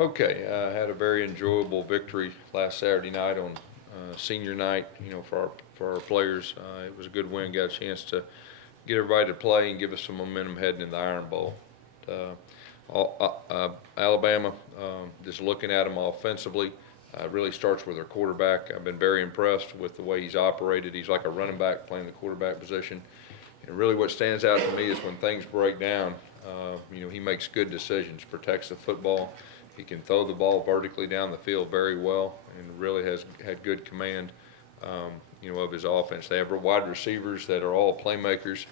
Okay, had a very enjoyable victory last Saturday night on senior night. For our players, it was a good win. Got a chance to get everybody to play and give us some momentum heading in the Iron Bowl. Alabama, just looking at them offensively, really starts with their quarterback. I've been very impressed with the way he's operated. He's like a running back playing the quarterback position. And really what stands out to me is when things break down, he makes good decisions, protects the football. He can throw the ball vertically down the field very well and really has had good command, of his offense. They have wide receivers that are all playmakers.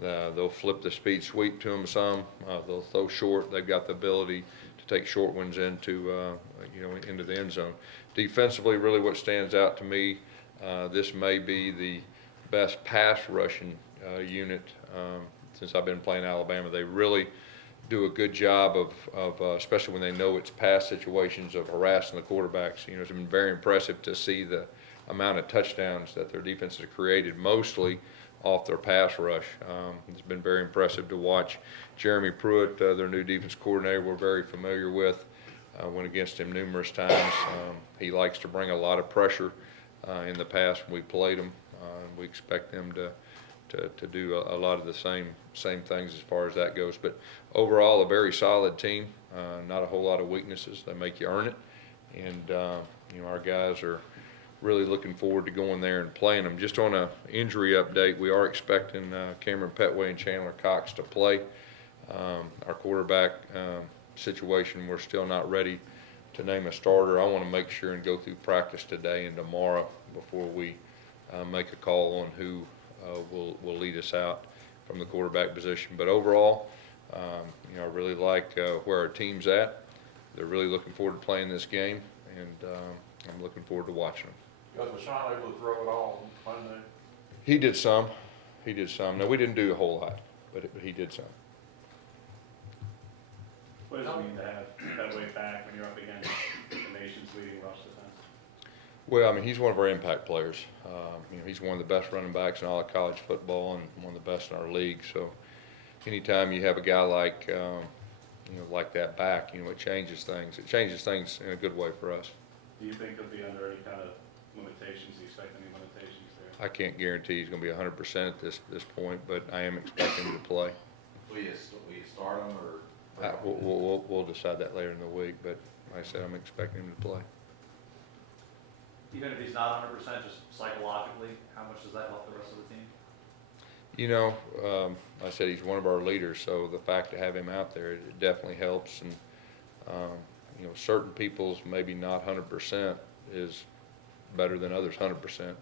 They'll flip the speed sweep to them some. They'll throw short. They've got the ability to take short ones into the end zone. Defensively, really what stands out to me, this may be the best pass rushing unit since I've been playing Alabama. They really do a good job of especially when they know it's pass situations, of harassing the quarterbacks. It's been very impressive to see the amount of touchdowns that their defense has created, mostly off their pass rush. It's been very impressive to watch. Jeremy Pruitt, their new defense coordinator, we're very familiar with. Went against him numerous times. He likes to bring a lot of pressure in the past when we played him. We expect them to do a lot of the same things as far as that goes. But overall, a very solid team. Not a whole lot of weaknesses. They make you earn it. And our guys are really looking forward to going there and playing them. Just on an injury update, we are expecting Cameron Petway and Chandler Cox to play. Our quarterback situation, we're still not ready to name a starter. I want to make sure and go through practice today and tomorrow before we make a call on who will lead us out from the quarterback position. But overall, I really like where our team's at. They're really looking forward to playing this game, and I'm looking forward to watching them. Was Sean able to throw it all Monday? He did some. No, we didn't do a whole lot, but he did some. What does it mean to have that way back when you're up against the nation's leading rush defense? Well, he's one of our impact players. He's one of the best running backs in all of college football and one of the best in our league. So anytime you have a guy like that back, it changes things. It changes things in a good way for us. Do you think he'll be under any kind of limitations? Do you expect any limitations there? I can't guarantee he's going to be 100% at this point, but I am expecting him to play. Will you start him or? We'll decide that later in the week, but like I said, I'm expecting him to play. Even if he's not 100%, just psychologically, how much does that help the rest of the team? I said he's one of our leaders, so the fact to have him out there, it definitely helps. And certain people's maybe not 100% is better than others 100%, and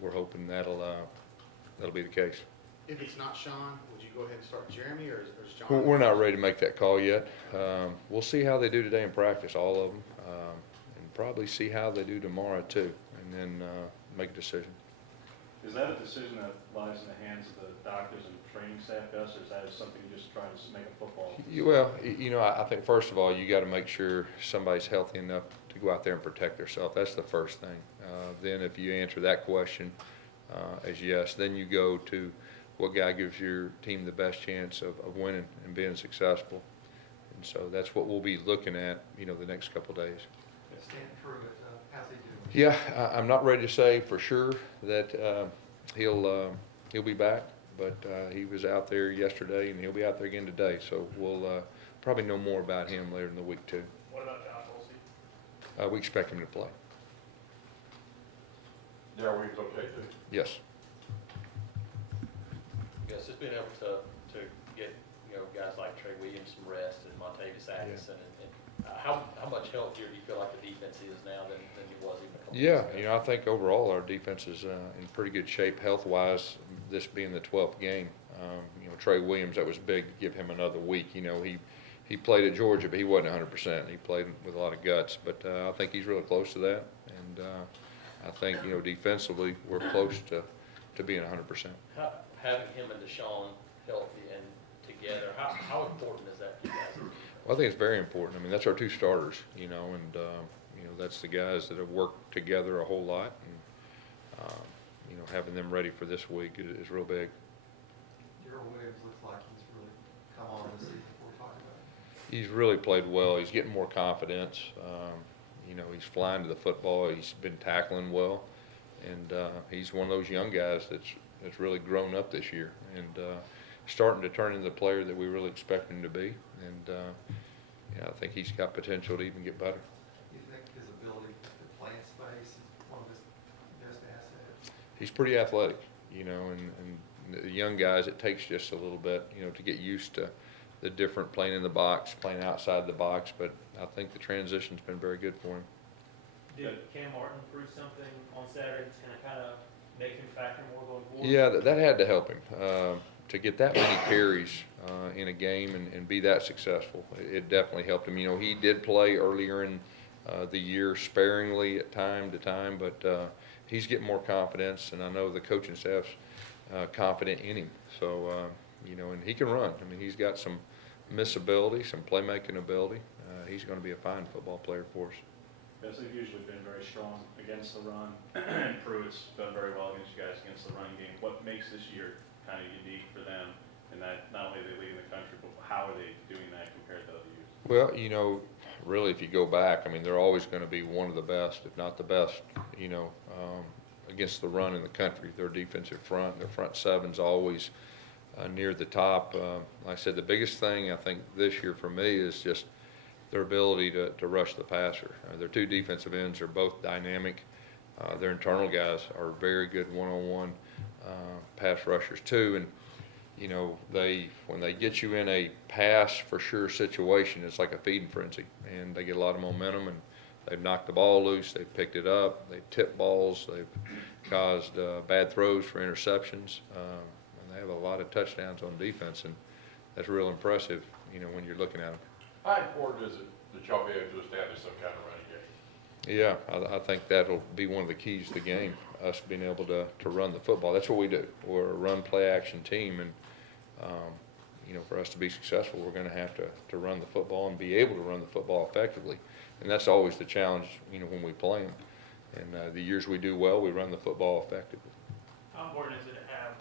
we're hoping that'll be the case. If it's not Sean, would you go ahead and start Jeremy, or is John? We're not ready to make that call yet. We'll see how they do today in practice, all of them, and probably see how they do tomorrow too, and then make a decision. Is that a decision that lies in the hands of the doctors and training staff, Gus, or is that something you just trying to make a football? Well, I think first of all, you got to make sure somebody's healthy enough to go out there and protect themselves. That's the first thing. Then if you answer that question as yes, then you go to what guy gives your team the best chance of winning and being successful. And so that's what we'll be looking at, the next couple of days. Stanton Pruitt, how's he doing? Yeah, I'm not ready to say for sure that he'll be back, but he was out there yesterday and he'll be out there again today. So we'll probably know more about him later in the week too. What about Josh Olsey? We expect him to play. Yeah, we okay too. Yes. Yes, just being able to get guys like Trey Williams some rest and Montavious Atkinson, and how much healthier do you feel like the defense is now than it was even a couple Yeah, years ago? I think overall our defense is in pretty good shape health-wise. This being the 12th game, Trey Williams, that was big to give him another week. He played at Georgia, but he wasn't 100%. He played with a lot of guts, but I think he's really close to that, and I think defensively we're close to being 100%. Having him and Deshaun healthy and together, how important is that for you guys? Well, I think it's very important. That's our two starters, and that's the guys that have worked together a whole lot, and having them ready for this week is real big. Gerald Williams looks like he's really come on this season before we talk about He's really played well. He's getting more confidence. You know, he's flying to the football. He's been tackling well, and he's one of those young guys that's really grown up this year and starting to turn into the player that we really expect him to be. And yeah, I think he's got potential to even get better. You think his ability to play in space is one of his best assets? He's pretty athletic, you know, and the young guys, it takes just a little bit, you know, to get used to the different playing in the box, playing outside the box, but I think the transition's been very good for him. Did Cam Martin prove something on Saturday that's gonna kind of make him factor more going forward? Yeah, that had to help him. To get that many carries in a game and be that successful, it definitely helped him. You know, he did play earlier in the year sparingly at time to time, but he's getting more confidence, and I know the coaching staff's confident in him. So, you know, and he can run. I mean, he's got some missability, some playmaking ability. He's going to be a fine football player for us. Yes, they've usually been very strong against the run, and Pruitt's done very well against you guys against the run game. What makes this year kind of unique for them, and that not only are they leading the country, but how are they doing that compared to other years? Well, you know, really, if you go back, I mean, they're always going to be one of the best, if not the best, you know, against the run in the country. Their defensive front, their front seven's always near the top. Like I said, the biggest thing I think this year for me is just their ability to rush the passer. Their two defensive ends are both dynamic. Their internal guys are very good one-on-one pass rushers too. And you know, when they get you in a pass for sure situation, it's like a feeding frenzy, and they get a lot of momentum, and they've knocked the ball loose, they've picked it up, they've tipped balls, they've caused bad throws for interceptions, and they have a lot of touchdowns on defense, and that's real impressive, you know, when you're looking at them. How important is it that y'all be able to establish some kind of running game? Yeah, I think that'll be one of the keys to the game, us being able to run the football. That's what we do. We're a run, play, action team, and you know, for us to be successful, we're going to have to run the football and be able to run the football effectively. And that's always the challenge, you know, when we play them. And the years we do well, we run the football effectively. How important is it to have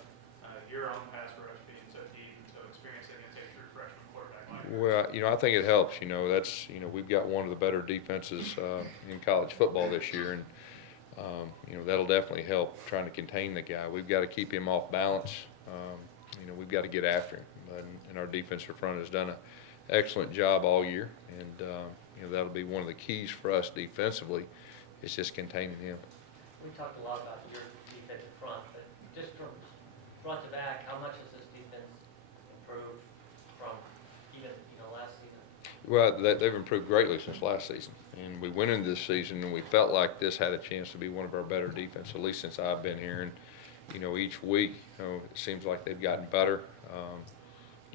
your own pass rush being so deep and so experienced against a true freshman quarterback like yours? Well, you know, I think it helps. You know, we've got one of the better defenses in college football this year, and you know, that'll definitely help trying to contain the guy. We've got to keep him off balance. You know, we've got to get after him, and our defensive front has done an excellent job all year, and you know, that'll be one of the keys for us defensively, is just containing him. We talked a lot about your defensive front, but just from front to back, how much has this defense improved from even, you know, last season? Well, they've improved greatly since last season, and we went into this season and we felt like this had a chance to be one of our better defenses, at least since I've been here. And you know, each week, you know, it seems like they've gotten better.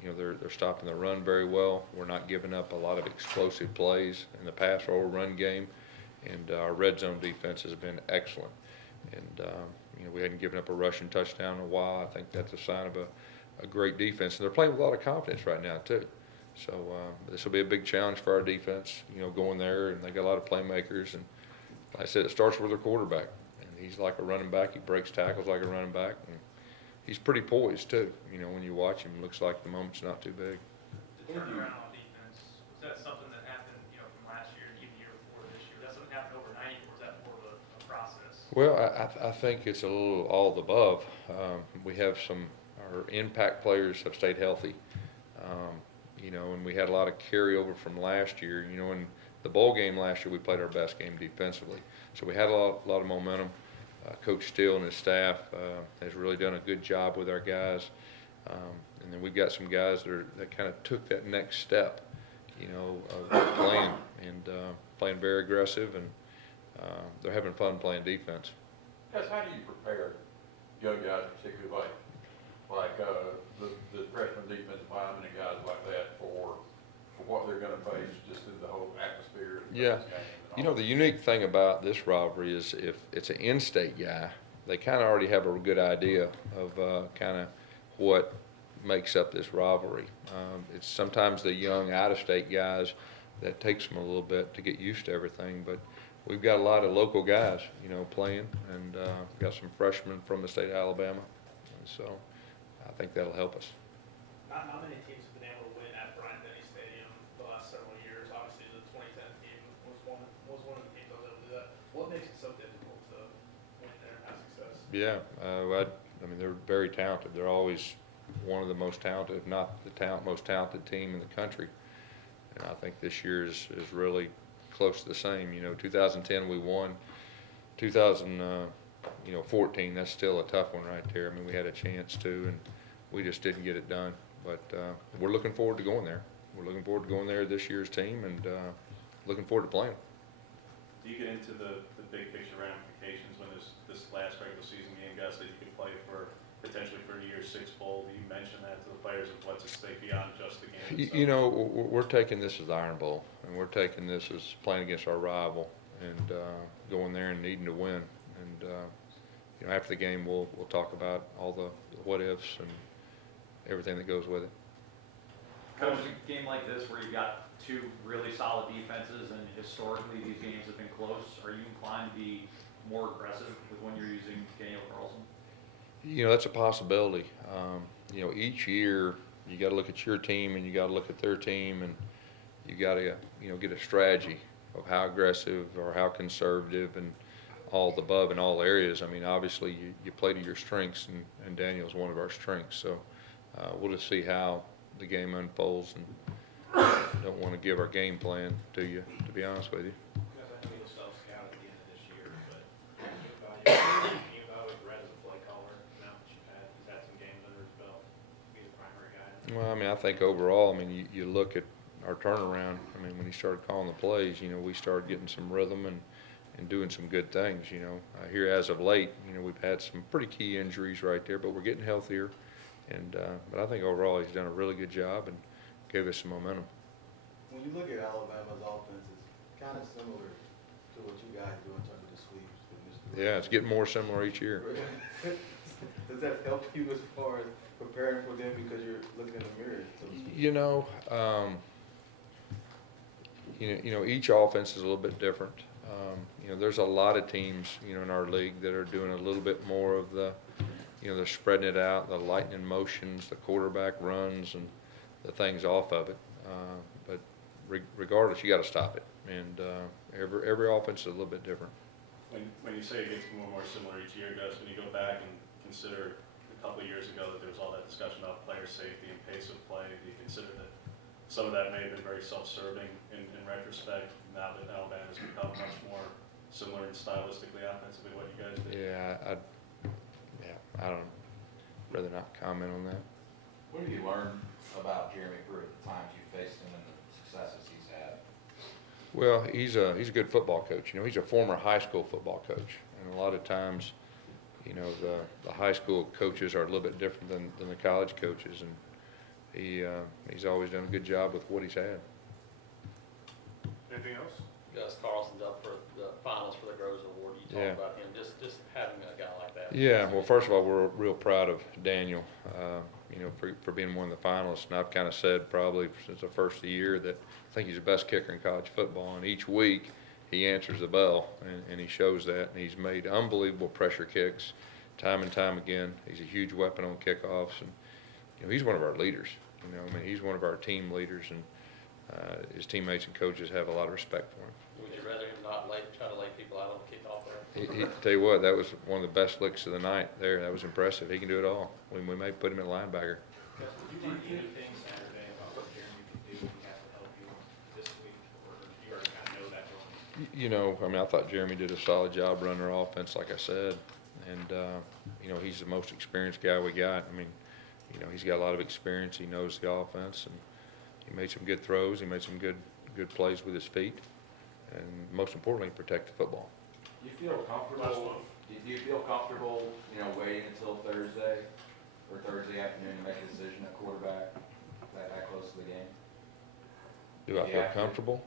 You know, they're stopping the run very well. We're not giving up a lot of explosive plays in the pass or run game, and our red zone defense has been excellent. And you know, we hadn't given up a rushing touchdown in a while. I think that's a sign of a great defense, and they're playing with a lot of confidence right now too. So this will be a big challenge for our defense, you know, going there, and they got a lot of playmakers. And like I said, it starts with their quarterback, and he's like a running back. He breaks tackles like a running back, and he's pretty poised too. You know, when you watch him, it looks like the moment's not too big. The turnaround on defense, was that something that happened, you know, from last year and even the year before this year? Was that something that happened overnight, or was that more of a process? Well, I think it's a little all of the above. We have our impact players have stayed healthy. You know, and we had a lot of carryover from last year. You know, in the bowl game last year, we played our best game defensively. So we had a lot of momentum. Coach Steele and his staff has really done a good job with our guys. And then we've got some guys that kind of took that next step, you know, of playing and playing very aggressive, and they're having fun playing defense. Guys, how do you prepare young guys, particularly like the freshman defensive linemen and guys like that for what they're going to face just in the whole atmosphere? Yeah. You know, the unique thing about this rivalry is if it's an in-state guy, they kind of already have a good idea of kind of what makes up this rivalry. It's sometimes the young out-of-state guys that takes them a little bit to get used to everything, but we've got a lot of local guys, you know, playing, and got some freshmen from the state of Alabama, and so I think that'll help us. Not many teams have been able to win at Bryant Denny Stadium the last Yeah, I mean, they're very talented. They're always one of the most talented, if not the most talented team in the country. And I think this year is really close to the same. 2010 we won. 2014, that's still a tough one right there. I mean, we had a chance to, and we just didn't get it done. But we're looking forward to going there. We're looking forward to going there this year's team, and looking forward to playing. Do you get into the big picture ramifications when this last regular season game, Gus, that you could play for potentially for a year 6 bowl? Do you mention that to the players of what's at stake beyond just the game itself? We're taking this as the Iron Bowl, and we're taking this as playing against our rival and going there and needing to win. And after the game, we'll talk about all the what ifs and everything that goes with it. Coach, a game like this where you've got 2 really solid defenses and historically these games have been close, are you inclined to be more aggressive with when you're using Daniel Carlson? That's a possibility. Each year you got to look at your team and you got to look at their team, and you got to get a strategy of how aggressive or how conservative and all the above in all areas. I mean, obviously you play to your strengths, and Daniel's one of our strengths. So we'll just see how the game unfolds, and don't want to give our game plan to you, to be honest with you. Because I know you'll self-scout at the end of this year, but you evaluate Brett as a play caller now that he's had some games under his belt, be the primary guy. Well, I mean, I think overall, I mean, you look at our turnaround. I mean, when he started calling the plays, we started getting some rhythm and doing some good things. Here as of late, we've had some pretty key injuries right there, but we're getting healthier. And but I think overall he's done a really good job and gave us some momentum. When you look at Alabama's offense, it's kind of similar to what you guys do in terms of the sweeps with Mr. Yeah, it's getting more similar each year. Does that help you as far as preparing for them because you're looking in the mirror, so to speak? Each offense is a little bit different. There's a lot of teams, in our league that are doing a little bit more of the, they're spreading it out, the lightning motions, the quarterback runs, and the things off of it. But regardless, you got to stop it. And every offense is a little bit different. When you say it gets more and more similar each year, Gus, when you go back and consider a couple of years ago that there was all that discussion about player safety and pace of play, do you consider that some of that may have been very self-serving in retrospect, now that Alabama's become much more similar and stylistically offensively what you guys do? Yeah, I don't rather not comment on that. What have you learned about Jeremy Pruitt, the times you faced him and the successes he's had? Well, he's a good football coach. He's a former high school football coach, and a lot of times, the high school coaches are a little bit different than the college coaches, and he's always done a good job with what he's had. Anything else? Gus Carlson's up for the finals for the Groves Award. You Yeah. talk about him, just having a guy like that. Yeah, well, first of all, we're real proud of Daniel, for being one of the finalists. And I've kind of said probably since the first of the year that I think he's the best kicker in college football. And each week he answers the bell, and he shows that. And he's made unbelievable pressure kicks time and time again. He's a huge weapon on kickoffs, and he's one of our leaders. He's one of our team leaders, and his teammates and coaches have a lot of respect for him. Would you rather him not try to lay people out on the kickoff there? Tell you what, that was one of the best licks of the night there. That was impressive. He can do it all. We may put him at linebacker. Gus, did you learn anything Saturday about what Jeremy can do and he has to help you this week, or do you already kind of know that going? I thought Jeremy did a solid job running our offense, like I said. And, he's the most experienced guy we got. He's got a lot of experience. He knows the offense, and he made some good throws. He made some good plays with his feet, and most importantly, protect the football. Do you feel comfortable? Do you feel comfortable, waiting until Thursday or Thursday afternoon to make a decision at quarterback that close to the game? Do I feel Yeah. comfortable?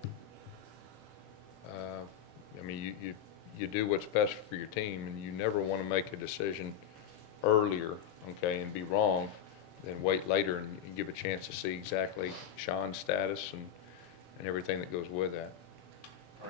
You do what's best for your team, and you never want to make a decision earlier, okay, and be wrong, then wait later and give a chance to see exactly Sean's status and everything that goes with that.